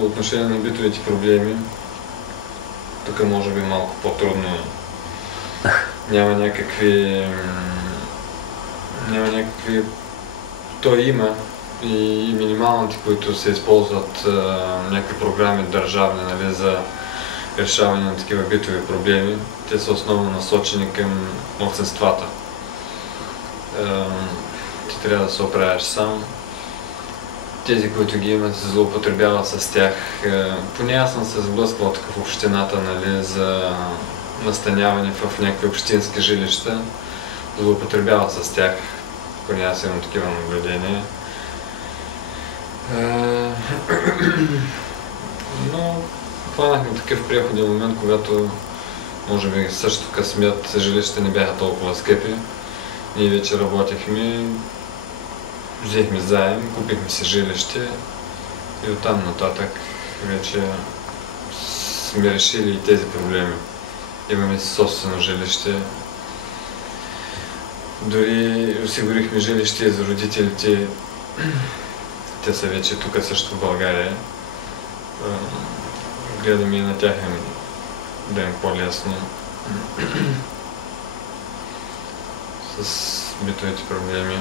По отношение на битовите проблеми, тук може би малко по-трудно. Няма някакви... То има и минималните, които се използват някакви програми държавни, нали, за решаване на такива битови проблеми. Те са основно насочени към малцинствата. Ти трябва да се оправяш сам. Тези, които ги имат, се злоупотребяват с тях. Поне аз съм се сблъсквал така в общината, нали, за настаняване в някакви общински жилища. Злоупотребяват с тях. Поне аз имам такива наблюдения. Но хванахме такъв преходен момент, когато може би също късмет жилищата не бяха толкова скъпи. Ние вече работихме, взехме заем, купихме си жилище и оттам нататък вече сме решили и тези проблеми. Имаме си собствено жилище. Дори осигурихме жилище за родителите. Те са вече тук също в България. Гледаме и на тях да им по-лесно с битовите проблеми.